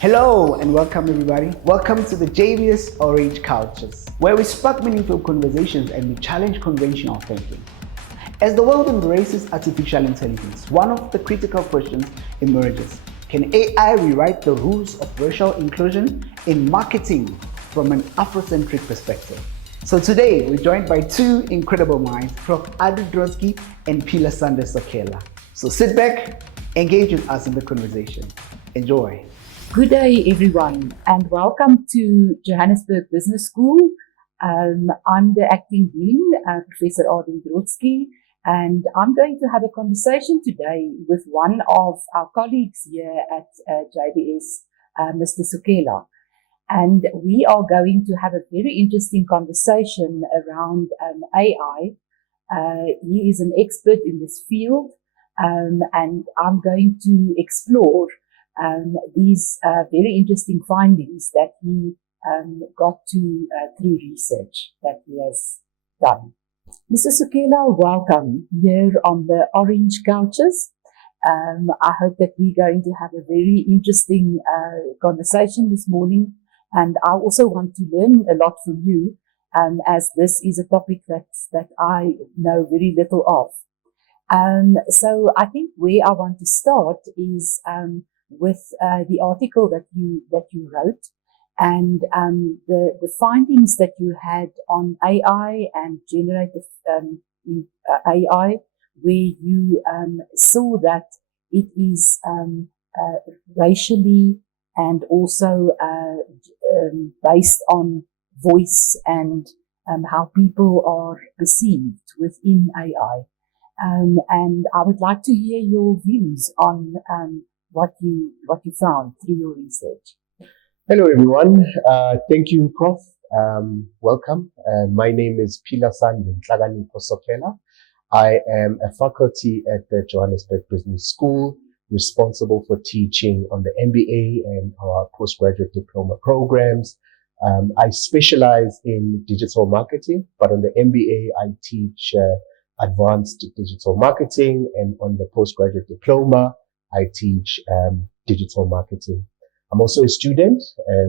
Hello and welcome everybody. Welcome to the JBS Orange Cultures, where we spark meaningful conversations and we challenge conventional thinking. As the world embraces artificial intelligence, one of the critical questions emerges. Can AI rewrite the rules of racial inclusion in marketing from an Afrocentric perspective? So today, we're joined by two incredible minds, Prof. Adri Drotskie and Philasande Sokhela. So sit back, engage with us in the conversation. Enjoy. Good day, everyone, and welcome to Johannesburg Business School. I'm the acting dean, Professor Adri Drotskie, and I'm going to have a conversation today with one of our colleagues here at JBS, Mr. Sokhela. And we are going to have a very interesting conversation around AI. He is an expert in this field, and I'm going to explore these very interesting findings that he got to through research that he has done. Mr. Sokhela, welcome here on the Orange Couches. I hope that we're going to have a very interesting conversation this morning, and I also want to learn a lot from you, as this is a topic that I know very little of. So I think where I want to start is with the article that you wrote, and the findings that you had on AI and generative AI, where you saw that it is racially and also based on voice and how people are perceived within AI. And I would like to hear your views on what you found through your research. Hello, everyone. Thank you, Prof. Welcome. My name is Philasande Sokhela. I am a faculty at the Johannesburg Business School, responsible for teaching on the MBA and our postgraduate diploma programs. I specialize in digital marketing, but on the MBA, I teach advanced digital marketing, and on the postgraduate diploma, I teach digital marketing. I'm also a student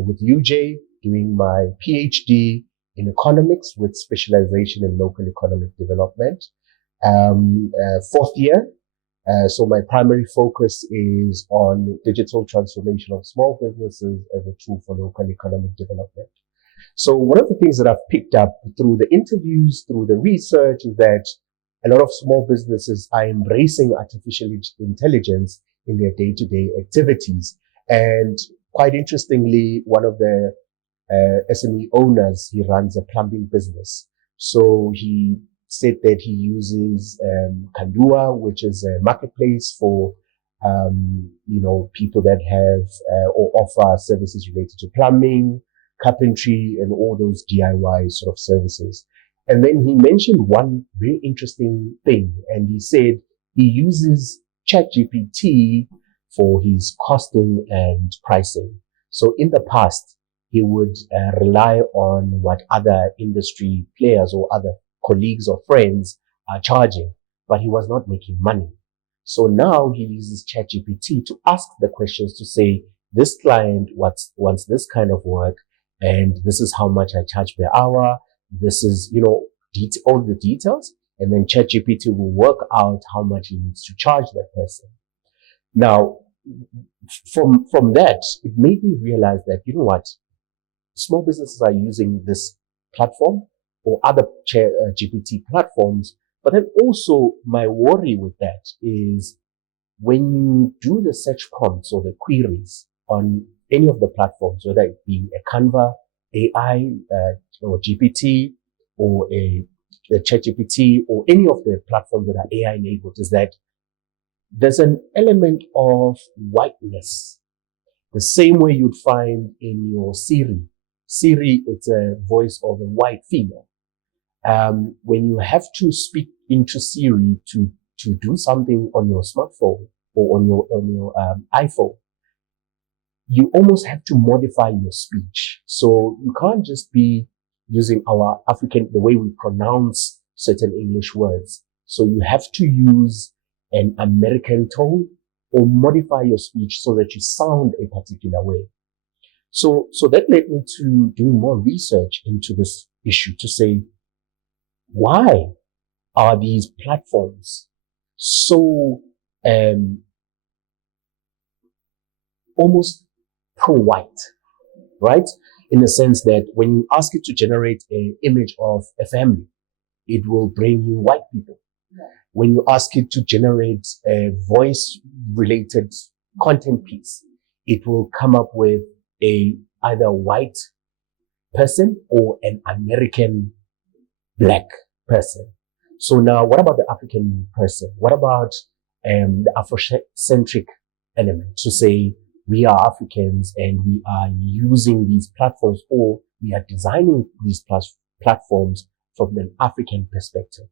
with UJ doing my PhD in economics with specialization in local economic development. Fourth year. So my primary focus is on digital transformation of small businesses as a tool for local economic development. So one of the things that I've picked up through the interviews, through the research, is that a lot of small businesses are embracing artificial intelligence in their day-to-day activities. And quite interestingly, one of the SME owners, he runs a plumbing business. So he said that he uses Kandua, which is a marketplace for people that have or offer services related to plumbing, carpentry, and all those DIY sort of services. And then he mentioned one very interesting thing, and he said he uses ChatGPT for his costing and pricing. So in the past, he would rely on what other industry players or other colleagues or friends are charging, but he was not making money. So now he uses ChatGPT to ask the questions to say, this client wants this kind of work, and this is how much I charge per hour. This is, all the details, and then ChatGPT will work out how much he needs to charge that person. Now, from that, it made me realize that, small businesses are using this platform or other GPT platforms, but then also my worry with that is when you do the search prompts or the queries on any of the platforms, whether it be a Canva, AI, or GPT, or a ChatGPT, or any of the platforms that are AI enabled, is that there's an element of whiteness. The same way you'd find in your Siri. Siri, it's a voice of a white female. When you have to speak into Siri to do something on your smartphone or on your iPhone, you almost have to modify your speech. So you can't just be using our African, the way we pronounce certain English words. So you have to use an American tone or modify your speech so that you sound a particular way. So that led me to doing more research into this issue to say, why are these platforms so almost pro-white, right? In the sense that when you ask it to generate an image of a family, it will bring you white people. Yeah. When you ask it to generate a voice-related content piece, it will come up with either a white person or an American black person. So now, what about the African person? What about the Afrocentric element to say we are Africans and we are using these platforms, or we are designing these platforms from an African perspective?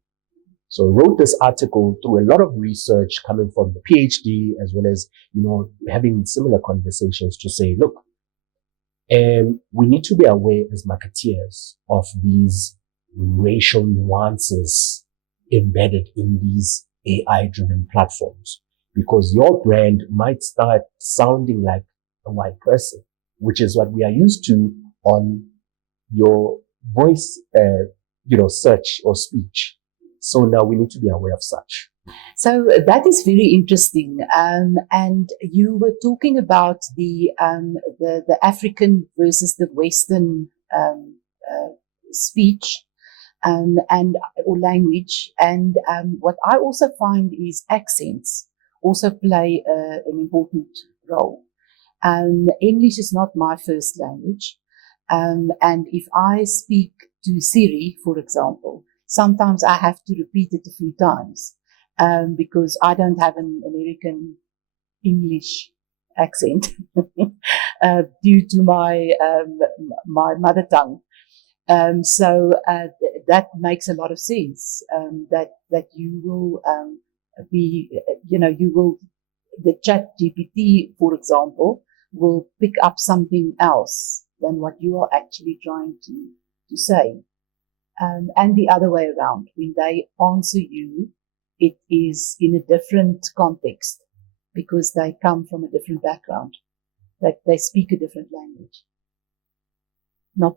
So I wrote this article through a lot of research coming from the PhD, as well as, having similar conversations to say, look, we need to be aware as marketeers of these racial nuances embedded in these AI-driven platforms, because your brand might start sounding like a white person, which is what we are used to on your voice, search or speech. So now we need to be aware of such. So that is very interesting. And you were talking about the African versus the Western speech or language. And what I also find is accents also play an important role. English is not my first language. And if I speak to Siri, for example, sometimes I have to repeat it a few times. Because I don't have an American English accent due to my mother tongue. So that makes a lot of sense. That you will the chat GPT, for example, will pick up something else than what you are actually trying to say. And the other way around, when they answer you, it is in a different context because they come from a different background, that they speak a different language. Not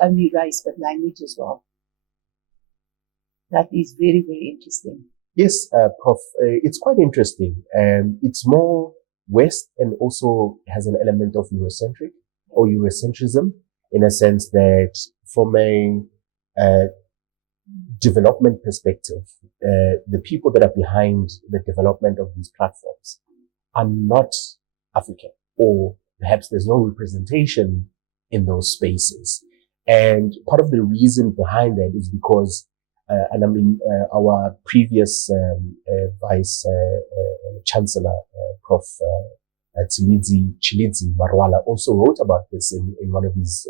only race, but language as well. That is very, very interesting. Yes, Prof, it's quite interesting. It's more West and also has an element of Eurocentric or Eurocentrism, in a sense that from a development perspective, the people that are behind the development of these platforms are not African, or perhaps there's no representation in those spaces. And part of the reason behind that is because, our previous Vice Chancellor, Prof. Chilidzi Marwala, also wrote about this in one of his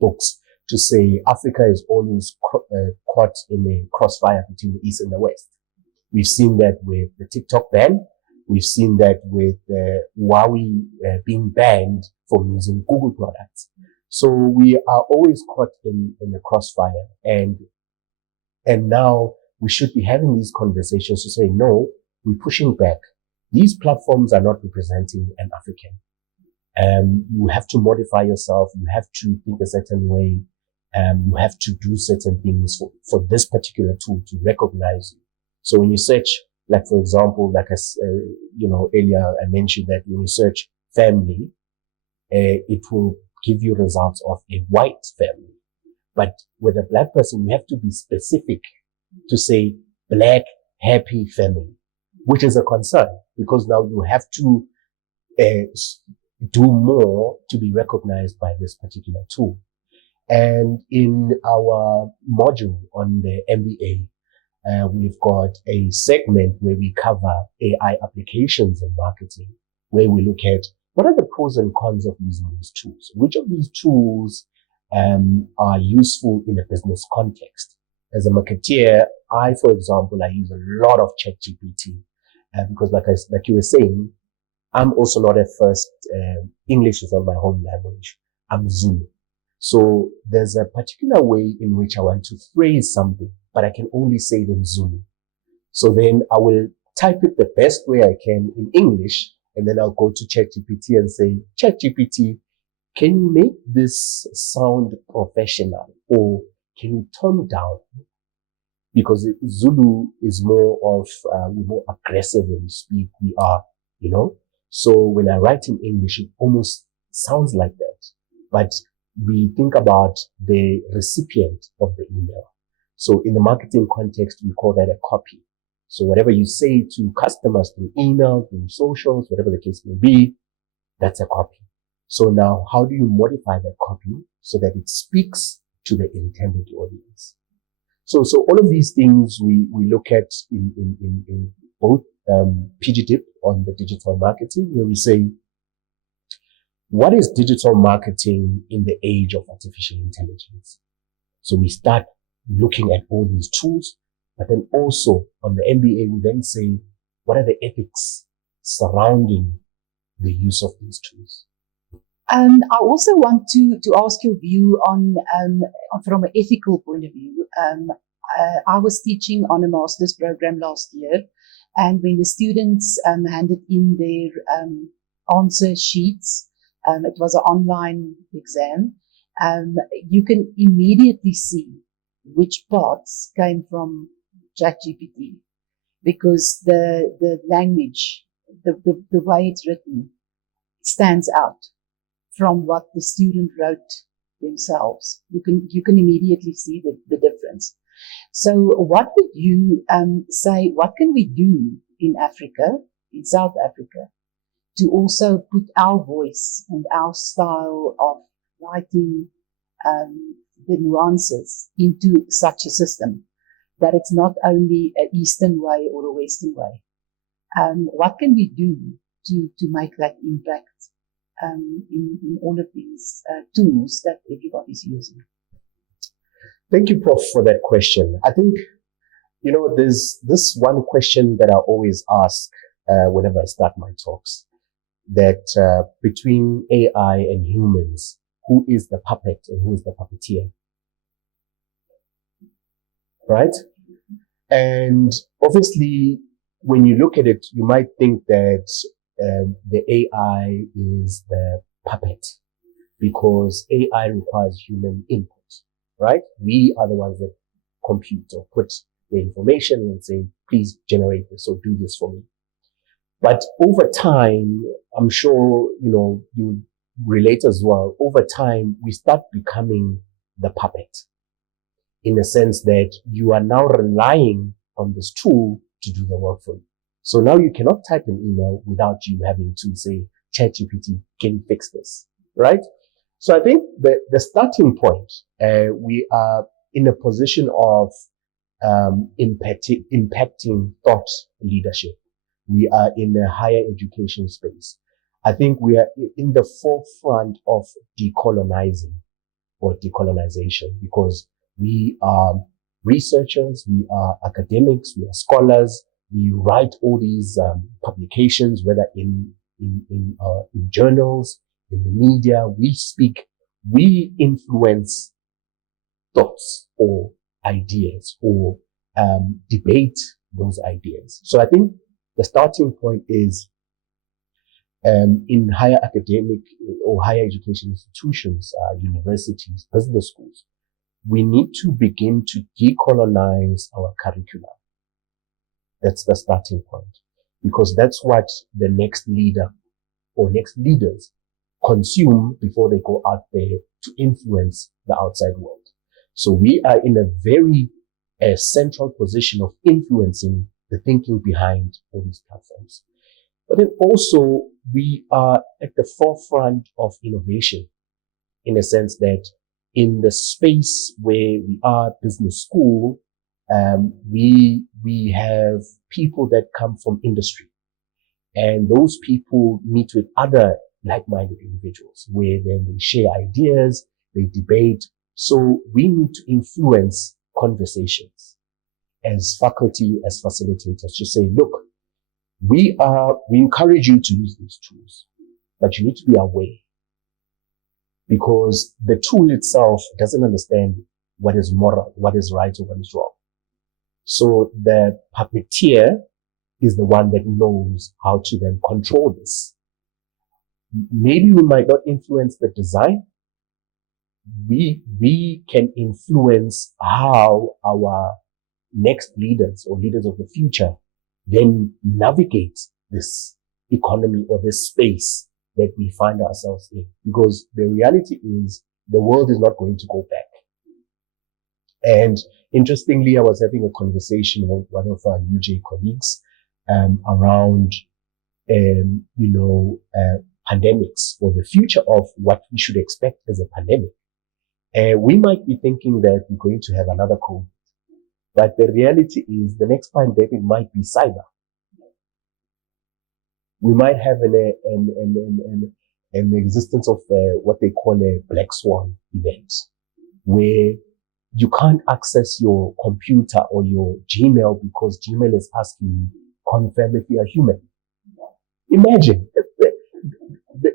books, to say Africa is always caught in a crossfire between the East and the West. We've seen that with the TikTok ban. We've seen that with Huawei being banned from using Google products. So we are always caught in the crossfire. And now we should be having these conversations to say, no, we're pushing back. These platforms are not representing an African. You have to modify yourself. You have to think a certain way. You have to do certain things for this particular tool to recognize you. So when you search, like for example, like earlier I mentioned that when you search family, it will give you results of a white family. But with a black person, you have to be specific to say black happy family, which is a concern because now you have to do more to be recognized by this particular tool. And in our module on the MBA, we've got a segment where we cover AI applications in marketing, where we look at what are the pros and cons of using these tools. Which of these tools are useful in a business context? As a marketeer, for example, I use a lot of ChatGPT because, like you were saying, I'm also not at first. English is not my home language. I'm Zulu. So there's a particular way in which I want to phrase something, but I can only say it in Zulu. So then I will type it the best way I can in English, and then I'll go to ChatGPT and say, ChatGPT, can you make this sound professional, or can you tone down? Because Zulu is more of, we're more aggressive when we speak. We are, So when I write in English, it almost sounds like that. But we think about the recipient of the email. So in the marketing context, we call that a copy. So whatever you say to customers through email, through socials, whatever the case may be, that's a copy. So now how do you modify that copy so that it speaks to the intended audience? So all of these things we look at in both PGDIP on the digital marketing, where we say, what is digital marketing in the age of artificial intelligence? So we start looking at all these tools, but then also on the MBA, we then say, what are the ethics surrounding the use of these tools? I also want to ask your view on from an ethical point of view. I was teaching on a master's program last year, and when the students handed in their answer sheets, it was an online exam. You can immediately see which parts came from ChatGPT, because the language, the way it's written, stands out from what the student wrote themselves. You can immediately see the difference. So what would you say, what can we do in Africa, in South Africa, to also put our voice and our style of writing, the nuances into such a system, that it's not only an Eastern way or a Western way? What can we do to make that impact in all of these tools that everybody's using? Thank you, Prof, for that question. I think, there's this one question that I always ask whenever I start my talks, that between AI and humans, who is the puppet and who is the puppeteer? Right? And obviously, when you look at it, you might think that the AI is the puppet, because AI requires human input, right? We are the ones that compute or put the information and say, please generate this or do this for me. But over time, I'm sure, you relate as well. Over time, we start becoming the puppet, in the sense that you are now relying on this tool to do the work for you. So now you cannot type an email without you having to say, ChatGPT, can you fix this? Right? So I think the starting point, we are in a position of impacting thought leadership. We are in a higher education space. I think we are in the forefront of decolonizing or decolonization, because we are researchers, we are academics, we are scholars, we write all these publications, whether in journals, in the media, we speak, we influence thoughts or ideas or debate those ideas. So I think the starting point is in higher academic or higher education institutions, universities, business schools, we need to begin to decolonize our curriculum. That's the starting point, because that's what the next leader or next leaders consume before they go out there to influence the outside world. So we are in a very central position of influencing the thinking behind all these platforms. But then also we are at the forefront of innovation, in a sense that in the space where we are, business school, we have people that come from industry, and those people meet with other like-minded individuals, where then they share ideas, they debate. So we need to influence conversations as faculty, as facilitators, to say, look, we encourage you to use these tools, but you need to be aware, because the tool itself doesn't understand what is moral, what is right, or what is wrong. So the puppeteer is the one that knows how to then control this. maybe we might not influence the design. We can influence how our next leaders or leaders of the future then navigate this economy or this space that we find ourselves in. Because the reality is the world is not going to go back. And interestingly, I was having a conversation with one of our UJ colleagues around, pandemics, or the future of what we should expect as a pandemic. We might be thinking that we're going to have another COVID, but the reality is the next pandemic might be cyber. We might have an existence of what they call a black swan event, where you can't access your computer or your Gmail because Gmail is asking you, confirm if you are human. Imagine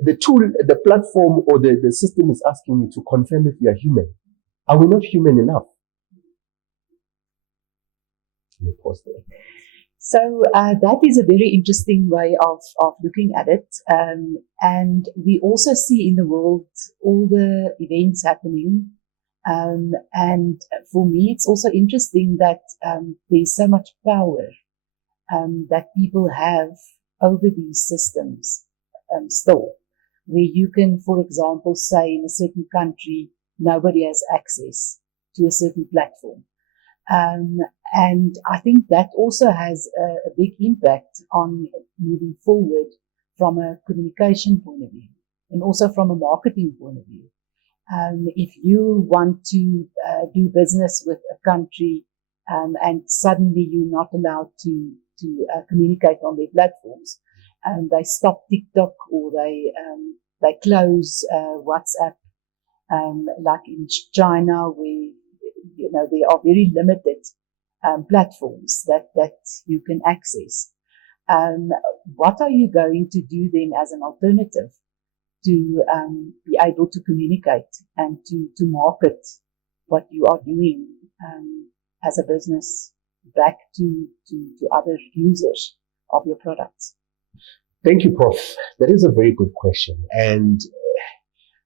the tool, the platform, or the system is asking you to confirm if you are human. Are we not human enough? Let me pause there. So that is a very interesting way of looking at it. And we also see in the world all the events happening. And for me, it's also interesting that there's so much power that people have over these systems still, where you can, for example, say in a certain country, nobody has access to a certain platform. And I think that also has a big impact on moving forward from a communication point of view and also from a marketing point of view. If you want to do business with a country and suddenly you're not allowed to communicate on their platforms, and they stop TikTok or they close WhatsApp, like in China, where there are very limited platforms that you can access. What are you going to do then as an alternative to be able to communicate and to market what you are doing as a business back to other users of your products? Thank you, Prof. That is a very good question. And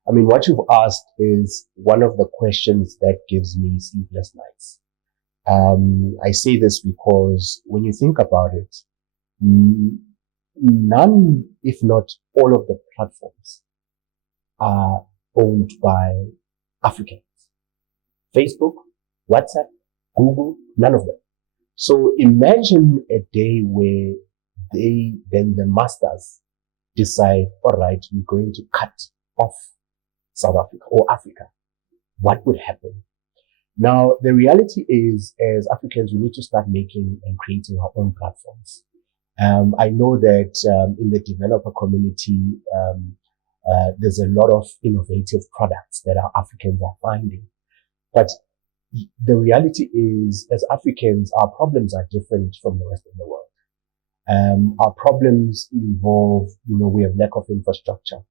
I mean, what you've asked is one of the questions that gives me sleepless nights. I say this because when you think about it, none, if not all of the platforms are owned by Africans. Facebook, WhatsApp, Google, none of them. So imagine a day where then the masters decide, all right, we're going to cut off South Africa or Africa. What would happen? Now, the reality is, as Africans, we need to start making and creating our own platforms. I know that in the developer community, there's a lot of innovative products that our Africans are finding. But the reality is, as Africans, our problems are different from the rest of the world. Our problems involve, we have lack of infrastructure.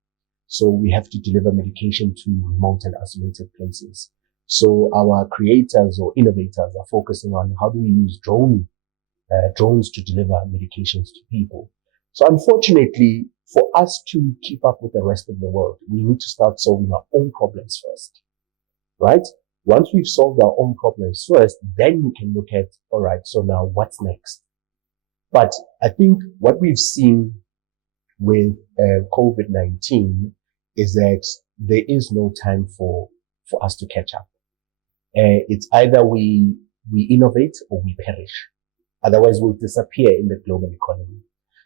So we have to deliver medication to remote and isolated places. So our creators or innovators are focusing on how do we use drones to deliver medications to people. So unfortunately, for us to keep up with the rest of the world, we need to start solving our own problems first, right? Once we've solved our own problems first, then we can look at, all right, so now what's next? But I think what we've seen with COVID-19 is that there is no time for us to catch up. It's either we innovate or we perish. Otherwise, we'll disappear in the global economy.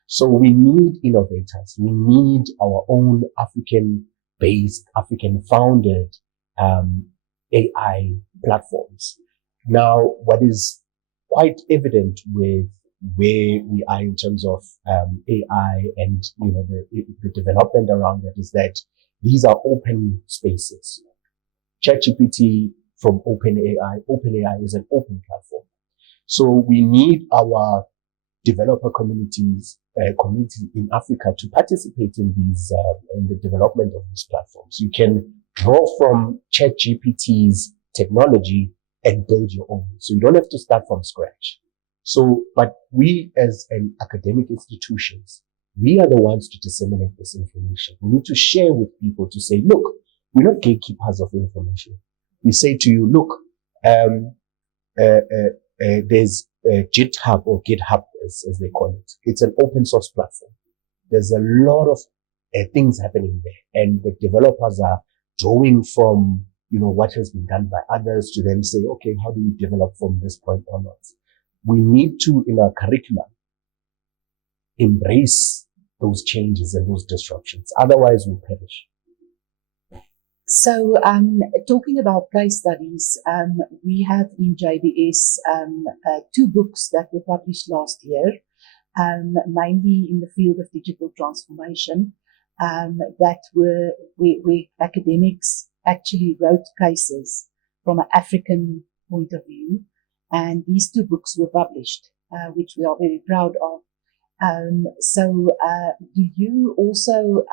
So we need innovators. We need our own African-based, African-founded AI platforms. Now, what is quite evident with where we are in terms of AI and the development around it is that these are open spaces. ChatGPT from OpenAI. OpenAI is an open platform. So we need our developer community in Africa to participate in these in the development of these platforms. You can draw from ChatGPT's technology and build your own. So you don't have to start from scratch. So, but we as an academic institutions we are the ones to disseminate this information. We need to share with people to say, look, we're not gatekeepers of information. We say to you, look, there's GitHub or GitHub as they call it. It's an open source platform. There's a lot of things happening there, and the developers are drawing from, what has been done by others to then say, okay, how do we develop from this point onwards? We need to, in our curriculum, embrace those changes and those disruptions. Otherwise, we'll perish. So, talking about case studies, we have in JBS 2 books that were published last year, mainly in the field of digital transformation, that were where academics actually wrote cases from an African point of view, and these 2 books were published, which we are very proud of. So, do you also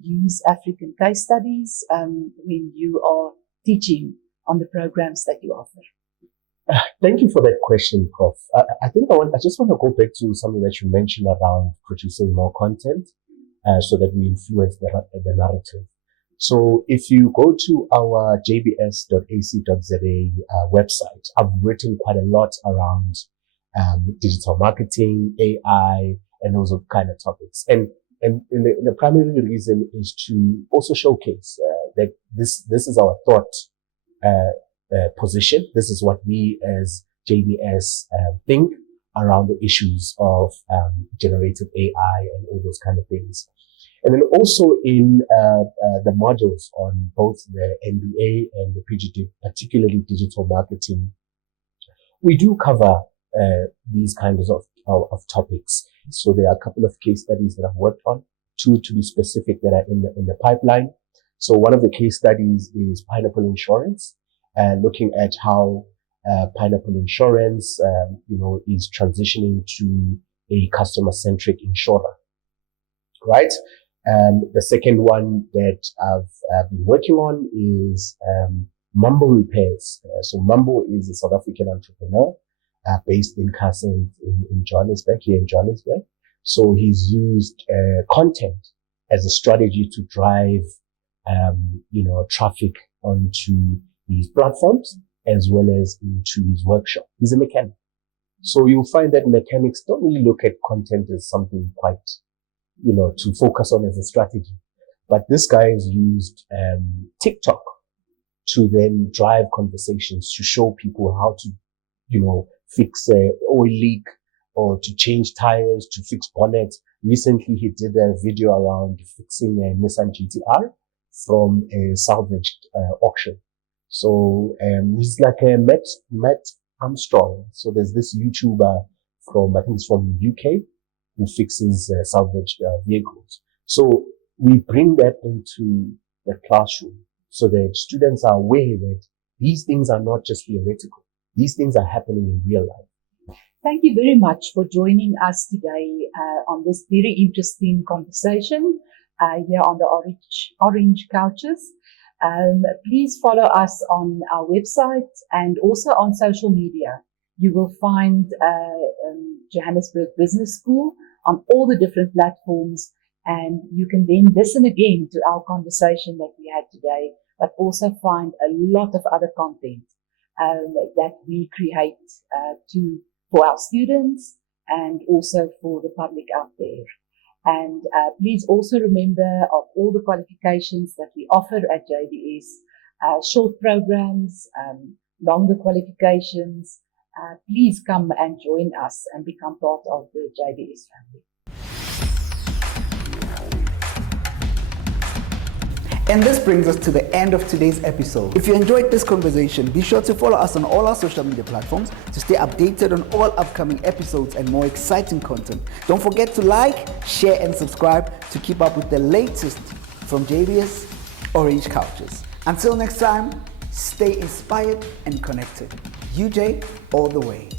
use African case studies when you are teaching on the programs that you offer? Thank you for that question, Prof. I think I just want to go back to something that you mentioned around producing more content so that we influence the narrative. So if you go to our jbs.ac.za website, I've written quite a lot around digital marketing, AI, and those kind of topics. And the primary reason is to also showcase that this is our thought position. This is what we as JBS think around the issues of generative AI and all those kind of things. And then also in the modules on both the MBA and the PGD, particularly digital marketing, we do cover these kinds of topics. So there are a couple of case studies that I've worked on, 2 to be specific that are in the pipeline. So one of the case studies is Pineapple Insurance, looking at how Pineapple Insurance, is transitioning to a customer-centric insurer, right? The second one that I've been working on is Mambo Repairs. So Mambo is a South African entrepreneur based in Castle in Johannesburg, here in Johannesburg. So he's used content as a strategy to drive, traffic onto these platforms as well as into his workshop. He's a mechanic. So you'll find that mechanics don't really look at content as something quite, to focus on as a strategy. But this guy has used TikTok to then drive conversations to show people how to, fix a oil leak or to change tires, to fix bonnets. Recently, he did a video around fixing a Nissan GTR from a salvaged auction. So he's like a Matt Armstrong. So there's this YouTuber I think it's from UK, who fixes salvaged vehicles. So we bring that into the classroom so that students are aware that these things are not just theoretical. These things are happening in real life. Thank you very much for joining us today on this very interesting conversation here on the Orange Couches. Please follow us on our website and also on social media. You will find Johannesburg Business School on all the different platforms, and you can then listen again to our conversation that we had today, but also find a lot of other content that we create for our students and also for the public out there. And please also remember of all the qualifications that we offer at JBS, short programs, longer qualifications. Please come and join us and become part of the JBS family. And this brings us to the end of today's episode. If you enjoyed this conversation, be sure to follow us on all our social media platforms to stay updated on all upcoming episodes and more exciting content. Don't forget to like, share, and subscribe to keep up with the latest from JBS Orange Couches. Until next time, stay inspired and connected. UJ all the way.